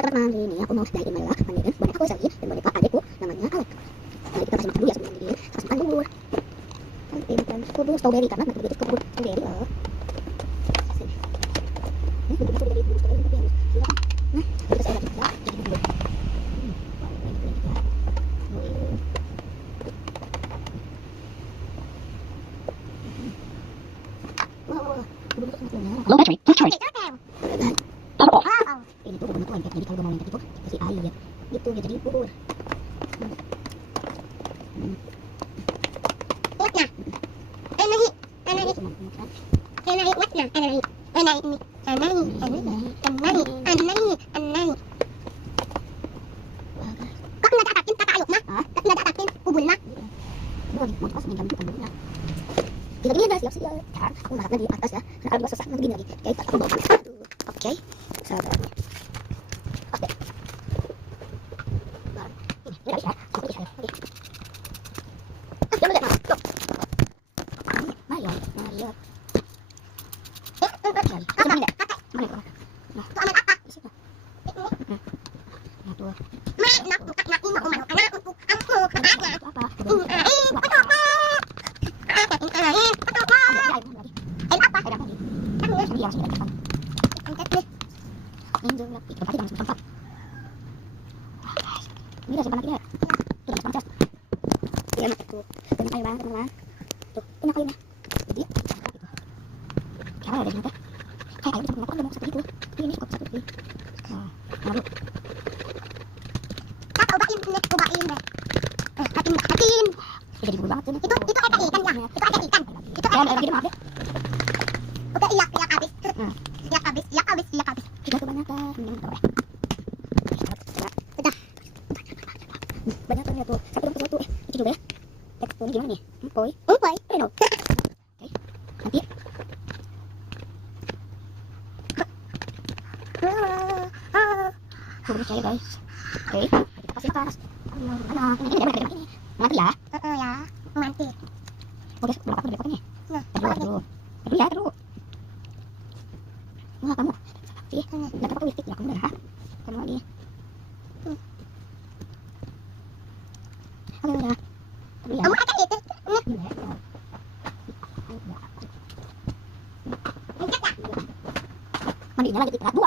Halo teman-teman, hari ini aku mau jahitin Layla, mandiin boneka aku Sally dan boneka adikku namanya Alek. Jadi kita kasih makan dulu ya sebelum mandiin, kasih makan bubur. Nanti makan bubur strawberry karena nanti begitu bubur strawberry loh. Ini bubur aku udah jadi bubur strawberry tapi harus silakan. Nah, kita saya udah jadi bubur. Low battery, please charge. Power off. Ini tuh bubur lengket, jadi kalau gue mau lengket itu kasih air gitu ya jadi bubur. Kita gini guys, siap-siap. Kan aku masaknya di atas ya. Karena kalau sesak nanti gini lagi. Jadi aku bawa panas. Oke. Sabar. Oke. Ini habis ya. Aku bisa. Oke. Jangan lupa. Stop. Mario. Mario. Apa? Mana itu? Nah. Tuh aman apa? Di situ. Nah, tuh. Ini udah simpan lagi ya. Tuh, simpan cas. Iya, tuh. Banyak air banget, teman-teman. Tuh, banyak airnya. Jadi, gitu. Cara ada gini teh. Kayak air campur udah mau seperti itu. Tapi ini cukup satu lagi. Nah, lalu. Kakak ubahin deh. Hatin. Jadi bubur banget ini. Itu ada ikan ya. Itu ada ikan. Itu Ya, ada. lagi maaf ya. Udah iyak habis. Nah. Iyak habis. Kita kebanyakan. Udah. Banyak tuh tuh. Satu dong satu. Itu juga ya. Teksturnya gimana nih? Empoi. Reno. Oke. Nanti. Bubur cair guys. Oke. Kita kasih atas. Mana? Ini. Nanti ya. Ya. Nanti. Udah berapa aku udah potongnya? Nah, Terus. Ya, terus. Wah, kamu. Sih, enggak apa-apa lipstick ya kamu dah. Kamu lagi. Oke, udah. Tapi ya. Kamu akan itu. Mandinya lagi tingkat 2.